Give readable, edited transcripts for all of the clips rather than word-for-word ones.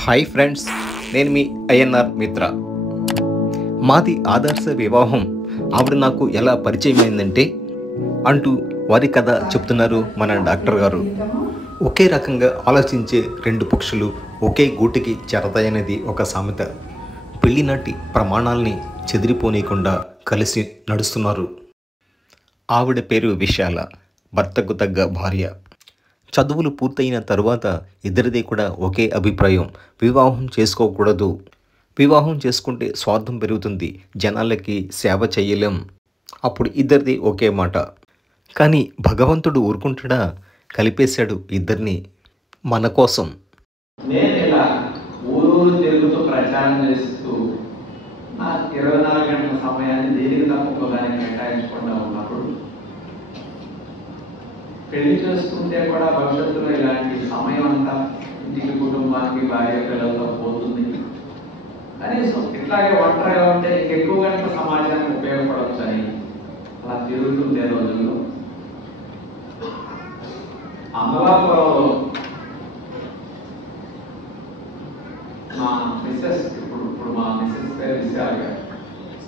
Hi friends, నేను మీ INR మిత్ర. మాది ఆదర్శ వివాహం. ఆవిడ నాకు ఎలా పరిచయం అయిందంటే అంటూ వారి కథ చెప్తున్నారు మన డాక్టర్ గారు. ఒకే రకంగా ఆలోచించే రెండు పక్షులు ఒకే గూటికి చేరతాయనేది ఒక సామెత. పెళ్లి నాటి ప్రమాణాల్ని చెదిరిపోనీయకుండా కలిసి నడుస్తున్నారు. ఆవిడ పేరు విశాల, భర్తకు తగ్గ భార్య. చదువులు పూర్తయిన తరువాత ఇద్దరిది కూడా ఒకే అభిప్రాయం: వివాహం చేసుకోకూడదు. వివాహం చేసుకుంటే స్వార్థం పెరుగుతుంది, జనాలకి సేవ చేయలేం. అప్పుడు ఇద్దరిది ఒకే మాట. కానీ భగవంతుడు ఊరుకుంటాడా? కలిపేశాడు ఇద్దరిని మన కోసం. నేను ఇలా ఊరూరు తిరుగుతూ ప్రచారం చేస్తూ నా 24 గంటల సమయాన్ని దేనికి తప్పుకోదానికి కేటాయించకుండా ఉన్నప్పుడు పెళ్లి చేసుకుంటే కూడా భవిష్యత్తులో ఇలాంటి సమయం అంతా ఇంటికి, కుటుంబానికి, భార్య పిల్లలతో పోతుంది. కనీసం ఇట్లాగే ఒంటరిగా ఉంటే ఎక్కువ గంటల సమాజానికి ఉపయోగపడవచ్చు అని అలా తిరుగుతుండే రోజుల్లో అమలాపురంలో మా మిస్సెస్, ఇప్పుడు మా మిస్సెస్ పేరు విశాల్ గారు,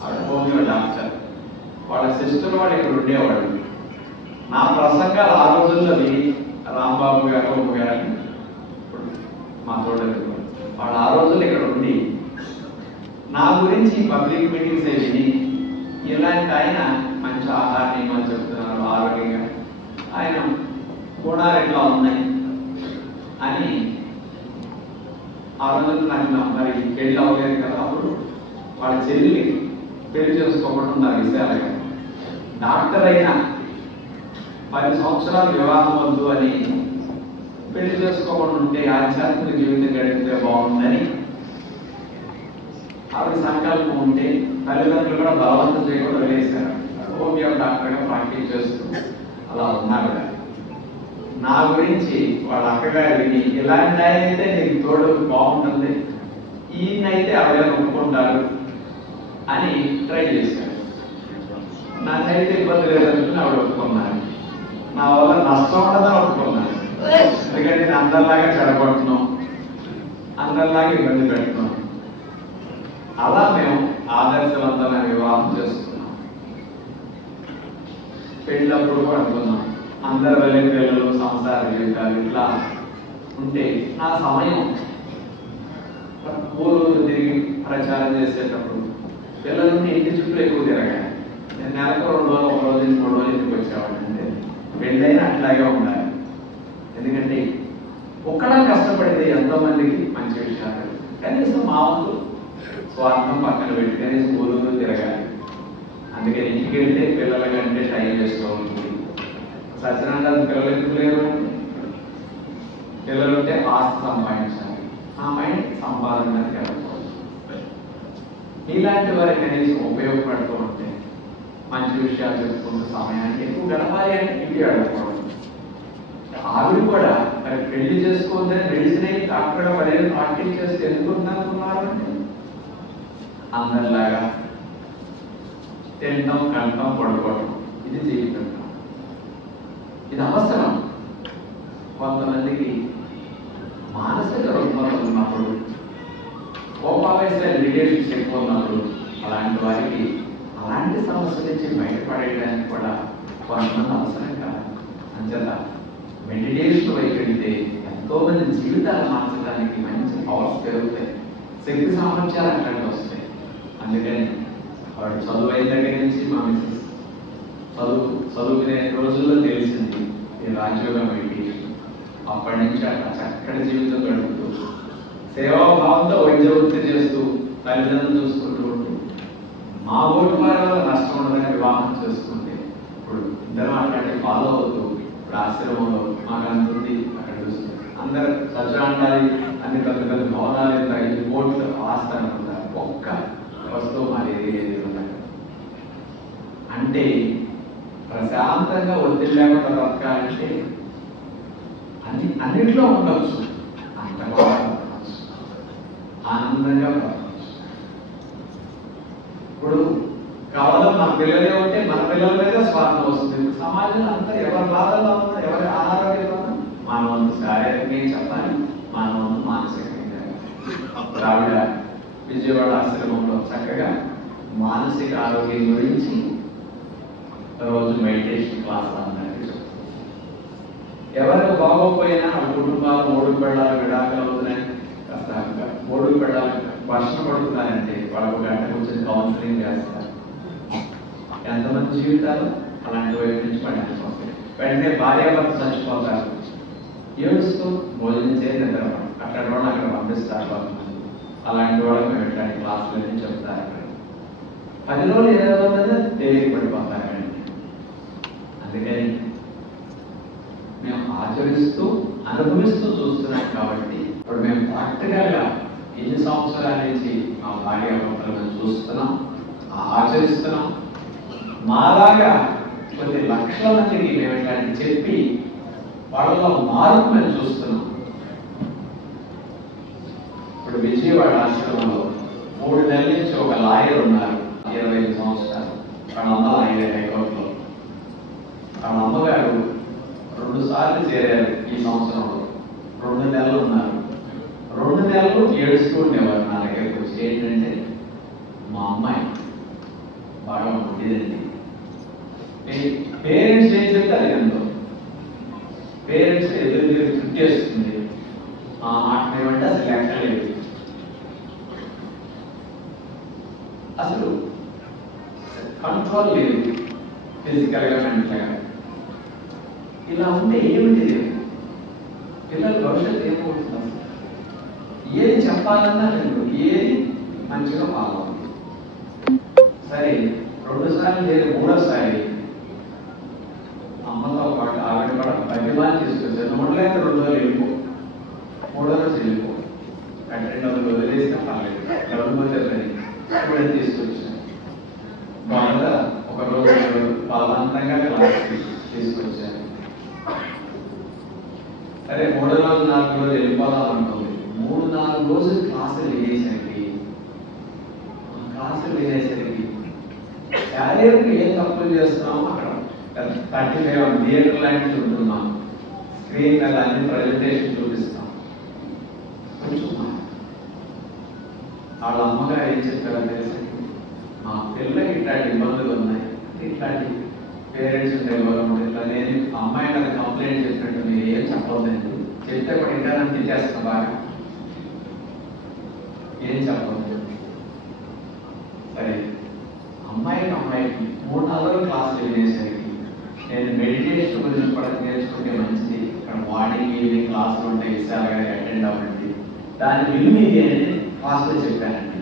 ఆవిడ హోమియో డాక్టర్. వాళ్ళ సిస్టర్ వాడు ఇక్కడ ఉండేవాడు. నా ప్రసంగాలు ఆ రోజుల్లోని రాంబాబు గారు గారని ఇప్పుడు మా తోడలు వాళ్ళు ఆ రోజుల్లో ఇక్కడ ఉండి నా గురించి పబ్లిక్ మీటింగ్స్ విని ఇలాంటి ఆయన మంచి ఆహార నియమాలు చెప్తున్నారు, ఆరోగ్యంగా ఆయన గుణాలు ఎట్లా ఉన్నాయి అని ఆ రోజుల్లో నాకు మరి పెళ్ళి అవ్వలేదు కదా. అప్పుడు వాళ్ళ చెల్లి పెళ్లి చేసుకోకుండా ఉన్నారు విశాలగా. డాక్టర్ అయినా 10 సంవత్సరాలు వివాహం వద్దు అని, పెళ్లి చేసుకోకుండా ఉంటే ఆధ్యాత్మిక జీవితం గడిపితే బాగుందని ఆవిడ సంకల్పం ఉంటే తల్లిదండ్రులు కూడా బలవంతం చేయకుండా వదిలేశారు. హోమియో డాక్టర్గా ప్రాక్టీస్ చేస్తూ అలా ఉన్నారు. నా గురించి వాళ్ళ అక్కగారు విని ఇలాంటి ఆయన అయితే నీకు తోడు బాగుంటుంది, ఈయనైతే ఆవిడ ఒప్పుకుంటారు అని ట్రై చేశారు. నన్నైతే ఇబ్బంది లేదనుకుని ఆవిడ ఒప్పుకున్నారు. నా వల్ల నష్టం ఉండదని ఒప్పుకున్నాను. ఎందుకంటే నేను అందరిలాగా చెడగొడుతున్నాం, అందరిలాగా ఇబ్బంది పెడుతున్నాం. అలా మేము ఆదర్శవంతమైన వివాహం చేసుకున్నాం. పెళ్ళప్పుడు కూడా అనుకున్నాం అందరి వెళ్ళే పిల్లలు, సంసార జీవితాలు ఇట్లా ఉంటే నా సమయం ఊరు తిరిగి ప్రచారం చేసేటప్పుడు పిల్లలని ఇంటి చుట్టూ ఎక్కువ తిరగాలి. నేను నెలకు 2 రోజులు, 1 రోజు, 3 రోజులు ఇంటికి వచ్చేవాడిని. అంటే పెళ్ళైనా అట్లాగే ఉండాలి. ఎందుకంటే ఒక్కడా కష్టపడితే ఎంతో మందికి మంచి విషయాలు. కనీసం మా వంతు స్వార్థం పక్కన పెట్టి కనీసం ఊరు తిరగాలి. అందుకని ఇంటికి వెళ్తే పిల్లల కంటే టైం చేసుకోవాలి. సత్యనారాయణ పిల్లలు ఎందుకు లేరు అంటే పిల్లలు ఉంటే ఆస్తి సంపాదించాలి, ఆ మైండ్ సంపాదన వెళ్ళకూడదు. ఇలాంటి వారికి కనీసం ఉపయోగపడుతూ ఉంటే మంచి విషయాలు చెప్పుకుంటూ సమయాన్ని ఎక్కువ గడపాలి అని ఇంటికి అడగకూడదు. ఆవిడ కూడా మరి పెళ్లి చేసుకోవద్దని మెడిసిన్ అయ్యి డాక్టర్గా 10 ఏళ్ళు ప్రాక్టీస్ చేస్తే ఎందుకుంటున్నారు అంటే అందరిలాగా తినటం, కనటం, పడుకోవటం ఇది జీవితం. ఇది అవసరం. కొంతమందికి మానసిక రుగ్మతలు ఉన్నప్పుడు, కోపావేశాలు, రిలేషన్స్ ఎక్కువ ఉన్నప్పుడు అలాంటి వారికి అలాంటి సమస్య నుంచి బయటపడేయడానికి కూడా కొంతమంది అవసరం కాదు. అంచేత మెడిటేషన్ వైపు వెళ్తే ఎంతో మంది జీవితాలు మార్చడానికి మంచి పవర్స్ పెరుగుతాయి, శక్తి సామర్థ్యాలు అట్లాంటి వస్తాయి. అందుకని వాడు చదువు అయిన దగ్గర నుంచి మా మిస్సెస్ చదువుకునే రోజుల్లో తెలిసింది ఈ రాజయోగ మెడిటేషన్. అప్పటి నుంచి అట్లా చక్కటి జీవితం గడుపుతూ సేవాభావంతో వైద్య వృత్తి చేస్తూ తల్లిదండ్రులు చూసుకుంటూ ఉంటూ మా ఓటు వారి వల్ల నష్టం ఉండదని వివాహం చేసుకుంటే ఇప్పుడు ఇద్దరు అట్లాంటి ఫాలో అవుతూ ఇప్పుడు ఆశ్రమంలో మాకు అంటుంది అక్కడ చూస్తే అందరు సజ్జాండాలి, అన్ని పెద్ద పెద్ద భవనాలు, 5 కోట్ల ఆస్తి అనుకుంటారు. ఒక్క వస్తువు మాది లేదు. అంటే ప్రశాంతంగా ఒత్తిడి లేకుండా బ్రతకాలంటే అన్నిట్లో ఉండొచ్చు, అంతగా బ్రతకచ్చు, ఆనందంగా బ్రతకచ్చు. ఇప్పుడు కేవలం మన పిల్లలే ఉంటే మన పిల్లల మీద స్వార్థం వస్తుంది. సమాజంలో అంతా ఎవరి బాధల్లో ఉన్నా, ఎవరి అనారోగ్యంలో ఉన్నా మన వంతు శారీరకంగా చెప్పాలి, మన వంతు మానసికంగా. అప్పుడు ఆవిడ విజయవాడ ఆశ్రమంలో చక్కగా మానసిక ఆరోగ్యం గురించి రోజు మెడిటేషన్ క్లాస్ అన్నట్టు చెప్తారు. ఎవరికి బాగోపోయినా కుటుంబాలు మూడు పెళ్ళాలు విడాకులు అవుతున్నాయి, కాస్త మూడు పెళ్ళాలు వర్షం పడుతున్నారంటే వాళ్ళకు గంట కూర్చొని కౌన్సిలింగ్ చేస్తారు. ఎంతమంది జీవితాలు అలాంటి వైపు నుంచి పడినాయి. వెంటనే భార్యాభర్త చచ్చిపోతారు, ఏడుస్తూ భోజనం చేసి నిద్రపడ అక్కడ వాళ్ళు అక్కడ పంపిస్తారు కొంతమంది. అలాంటి వాళ్ళకి మేము ఇట్లాంటి క్లాసులన్నీ చెప్తారు. అక్కడ 10 రోజులు 20 రోజులు తేలిక పడిపోతారండి. అందుకని మేము ఆచరిస్తూ అనుభవిస్తూ చూస్తున్నాం కాబట్టి ఇప్పుడు మేము ప్రాక్టికల్గా ఎన్ని సంవత్సరాల నుంచి మా భార్యాభర్తలు మేము చూస్తున్నాం, ఆచరిస్తున్నాం. మాలాగా కొన్ని లక్షల మందికి మేము ఇట్లాంటి చెప్పి వాళ్ళలో మార్పు మేము చూస్తున్నాం. ఇప్పుడు విజయవాడ ఆశ్రమంలో 3 నెలల నుంచి ఒక లాయర్ ఉన్నారు, 25 సంవత్సరాలు. వాళ్ళ అమ్మ లాయర్ హైకోర్టులో. వాళ్ళ అమ్మగారు 2 సార్లు చేరారు ఈ సంవత్సరంలో. 2 నెలలు ఉన్నారు. 2 నెలలు ఏడుస్తూ ఉండేవారు నా దగ్గరకు వచ్చి. ఏంటంటే మా అమ్మాయి బాగా మంచిదండి, పేరెంట్స్ ఏం చెప్తే అది ఎంతో పేరెంట్స్ ఎదురు తిరిగి చుట్టేస్తుంది, ఆ మాట ఏమంటే అసలు లెక్కలేదు. అసలు కంట్రోల్ లేదు, ఫిజికల్గా మెంటల్గా. ఇలా ఉంటే ఏమిటి పిల్లల భవిష్యత్తు ఏమవుతుంది? అసలు ఏది చెప్పాలన్నా లేదు, ఏది మంచిగా ఫాలో అవుతుంది. సరే 2 సార్లు లేదు, 3వసారి అమ్మతో పాటు ఆవిడ కూడా బతిమాని తీసుకొచ్చారు. 2 లేక 2 రోజులు వెళ్ళిపో, 3వ రోజు వెళ్ళిపో, 2 రోజులు వదిలేస్తే పర్లేదు, ఎవరిపోతే ఇప్పుడు తీసుకొచ్చాను. బాగా ఒక రోజు బలవంతంగా క్లాస్కి తీసుకొచ్చాను. సరే 3వ రోజు 4 రోజులు వెళ్ళిపోదాం అనుకుంది. 3-4 రోజులు క్లాసులు వినేసరికి శారీరక ఏం తప్పులు చేస్తున్నామో అక్కడ 35 థియేటర్ లాంటివి ఉంటున్నాం, స్క్రీన్ మీద అన్ని ప్రజెంటేషన్ చూపిస్తాం. కొంచెం వాళ్ళ అమ్మగారు ఏం చెప్పారో తెలిసి, మా పిల్లలకి ఇట్లాంటి ఇబ్బందులు ఉన్నాయి, ఇట్లాంటి పేరెంట్స్ ఉండేవారు, ఇట్లా నేను అమ్మాయి మీద కంప్లైంట్ చెప్పినట్టు మీరు ఏం చెప్పవద్దండి, చెప్తే కూడా ఇంకా నన్ను తిట్టేస్తాను బాగా, ఏం చెప్పవద్దు. సరే అమ్మాయికి 3-4 రోజులు క్లాసులు వినేసరికి నేను మెడిటేషన్ గురించి కూడా నేర్చుకుంటే మంచిది, ఇక్కడ మార్నింగ్ ఈవినింగ్ క్లాసులు ఉంటాయి, విశాలుగా అటెండ్ అవ్వండి, దాని విలువ ఇది అనేది క్లాసులో చెప్పానండి.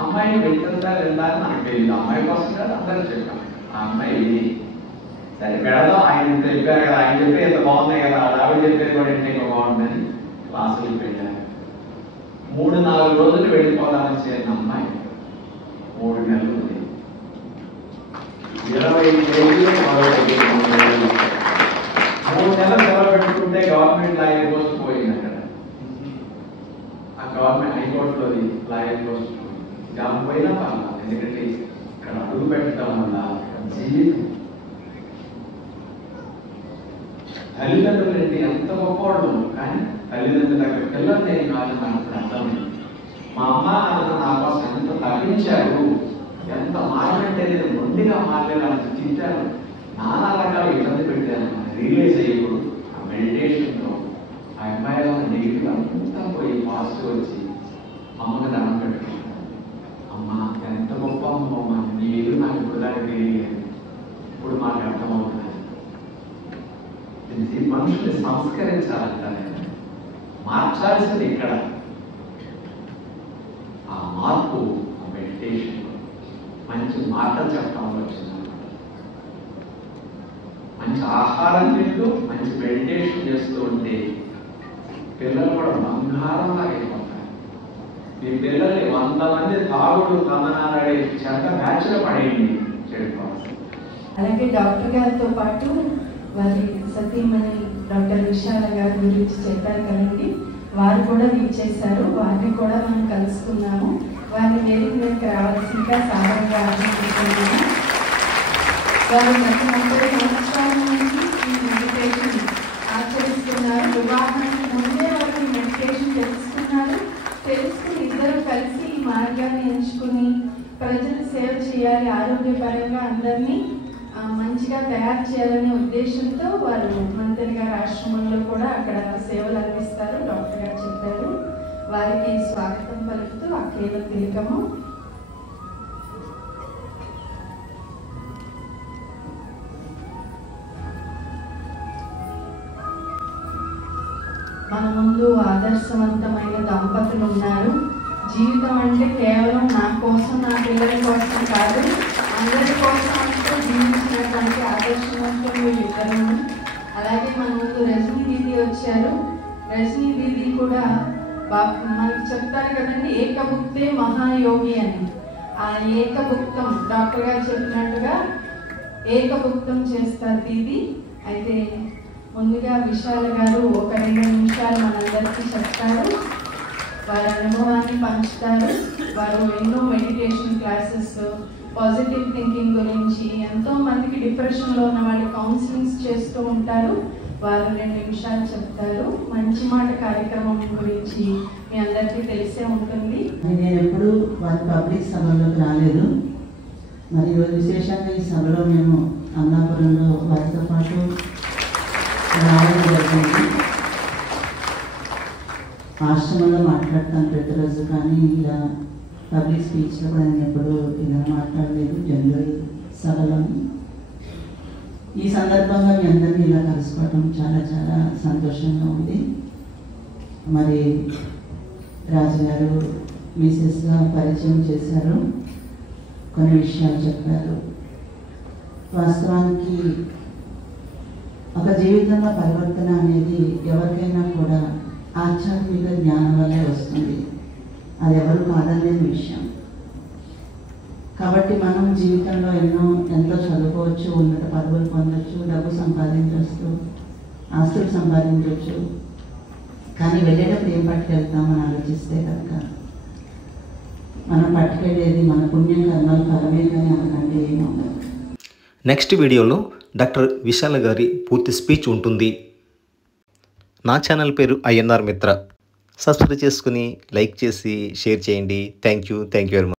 అమ్మాయిని వెళ్తుందా వెళ్ళాలని నాకు తెలియదు, అమ్మాయి కోసం కాదు అందరూ చెప్పాను. ఆ అమ్మాయి ఇది సరే పెడదాం, ఆయన చెప్పారు కదా, ఆయన చెప్పి ఎంత బాగున్నాయి కదా, ఆవిడ చెప్పేది కూడా ఇంటే ఇంకా బాగుందని క్లాసులకు వెళ్ళాను. 3-4 రోజులు వెళ్ళిపోదామని చేరిన అమ్మాయి 3 నెలలు ఉంది. 25 రోజులు 3 నెలలు సెలవు పెట్టుకుంటే గవర్నమెంట్ లాయర్ పోస్ట్ పోయింది. అక్కడ ఆ గవర్నమెంట్ హైకోర్టులోది లాయర్ పోస్ట్ జాబ్ పోయినా పర్లేదు, ఎందుకంటే ఇక్కడ అడుగు పెట్టడం వల్ల జీవితం తల్లిదండ్రులు అంటే ఎంత గొప్పవాడు, కానీ తల్లిదండ్రుల దగ్గర పిల్లలు నేను కాదు నాకు అర్థం. మా అమ్మ నా కోసం ఎంత తగ్గించారు, ఎంత మారంటే నేను మొండిగా మారలేదని తిట్టాను, నానా రకాల ఇబ్బంది పెట్టాను. రియలైజ్ అయ్యేప్పుడు ఆ మెడిటేషన్లో ఆ అమ్మాయిలో నెగిటివ్ అంతా పోయి పాజిటివ్ వచ్చి అమ్మకి దండం పెట్టుకుంటాను. అమ్మ ఎంత గొప్ప అమ్మ, నీరు నాకు ఇప్పుడు దానికి తెలియలేదు, ఇప్పుడు మాకు అర్థమవుతుంది. మనుషుల్ని సంస్కరించాలంటారు, మార్చాల్సింది ఇక్కడ. ఆ మార్పు మెడిటేషన్, మంచి మాటలు చెప్పడంలో వచ్చింది. మంచి ఆహారం తింటూ మంచి మెడిటేషన్ చేస్తూ ఉంటే పిల్లలు కూడా బంగారంగా అయిపోతారు. మీ పిల్లల్ని 100 మంది తాగుడు తందనాలే చెత్త మ్యాచ్లో పడేయండి, చెడిపోవాలి. అలాగే డాక్టర్ గారితో పాటు వారి సతీమణి డాక్టర్ విశాల గారి గురించి చెప్పారు కదండి, వారు కూడా విచ్చేశారు, వారిని కూడా మనం కలుసుకున్నాము. వారిని వేదిక మీదకి రావాల్సిందిగా సాధారణంగా ఆశిస్తున్నాము. వారు గత 30 సంవత్సరాల నుంచి ఈ మెడిటేషన్ ఆచరిస్తున్నారు. వివాహానికి ముందే వారు మెడిటేషన్ తెలుసుకున్నారు, మార్గాన్ని ఎంచుకుని ప్రజలకు సేవ చేయాలి, ఆరోగ్యపరంగా అందరినీ మంచిగా తయారు చేయాలనే ఉద్దేశంతో వారు మంత్రి గారి ఆశ్రమంలో కూడా అక్కడ సేవలు అందిస్తారు. డాక్టర్ గారు చెప్పారు. వారికి స్వాగతం పలుకుతూ అఖిల తిలకము. మన ముందు ఆదర్శవంతమైన దంపతులు ఉన్నారు. జీవితం అంటే కేవలం నా కోసం, నా పిల్లల కోసం కాదు, అందరి కోసం అంటూ జీవించినటువంటి ఆదర్శవంతులు వీళ్ళిద్దరు. అలాగే మన ముందు రజనీ దీది వచ్చారు. రజనీ దీది కూడా మనకి చెప్తారు కదండి, ఏకభుక్తే మహాయోగి అని. ఆ ఏకభుక్తం డాక్టర్ గారు చెప్పినట్టుగా ఏకభుక్తం చేస్తారు దీది. అయితే ముందుగా విశాల గారు ఒక 2 నిమిషాలు మనందరికీ చెప్తారు. వారి అనుభవాన్ని పంచుతారు. వారు ఎన్నో మెడిటేషన్ క్లాసెస్, పాజిటివ్ థింకింగ్ గురించి, ఎంతో మందికి డిప్రెషన్లో ఉన్న వాళ్ళు కౌన్సిలింగ్స్ చేస్తూ ఉంటారు. వారు 2 నిమిషాలు చెప్తారు. మంచి మాట కార్యక్రమం గురించి మీ అందరికీ తెలిసే ఉంటుంది. నేను ఎప్పుడు వారి పబ్లిక్ సభల్లోకి రాలేదు. మరి ఈరోజు విశేషంగా ఈ సభలో మేము అమలాపురంలో వారితో పాటు రావడం జరిగింది. ఆశ్రమంలో మాట్లాడతాను ప్రతిరోజు, కానీ ఇలా పబ్లిక్ స్పీచ్లో కూడా నేను ఎప్పుడు ఇలా మాట్లాడలేదు జనరల్ సభలో. ఈ సందర్భంగా మీ అందరినీ ఇలా కలుసుకోవడం చాలా చాలా సంతోషంగా ఉంది. మరి రాజుగారు మిసెస్గా పరిచయం చేశారు, కొన్ని విషయాలు చెప్పారు. వాస్తవానికి ఒక జీవితంలో పరివర్తన అనేది ఎవరికైనా కూడా ఆధ్యాత్మిక జ్ఞానం వల్లే వస్తుంది. అది ఎవరు కాదనేది విషయం. కాబట్టి మనం జీవితంలో ఎంతో చదువుకోవచ్చు, ఉన్నత పదవులు పొందొచ్చు, డబ్బు సంపాదించవచ్చు, ఆస్తులు సంపాదించవచ్చు. కానీ వెళ్ళేటప్పుడు ఏం పట్టుకెళ్తామని ఆలోచిస్తే కనుక మనం పట్టుకెళ్ళేది మన పుణ్యం కర్మల ఫలమే, కానీ అంతకంటే ఏముండదు. నెక్స్ట్ వీడియోలో డాక్టర్ విశాల గారి పూర్తి స్పీచ్ ఉంటుంది. నా ఛానల్ పేరు ఐఎన్ఆర్ మిత్ర. సబ్స్క్రైబ్ చేసుకుని లైక్ చేసి షేర్ చేయండి. Thank you very much.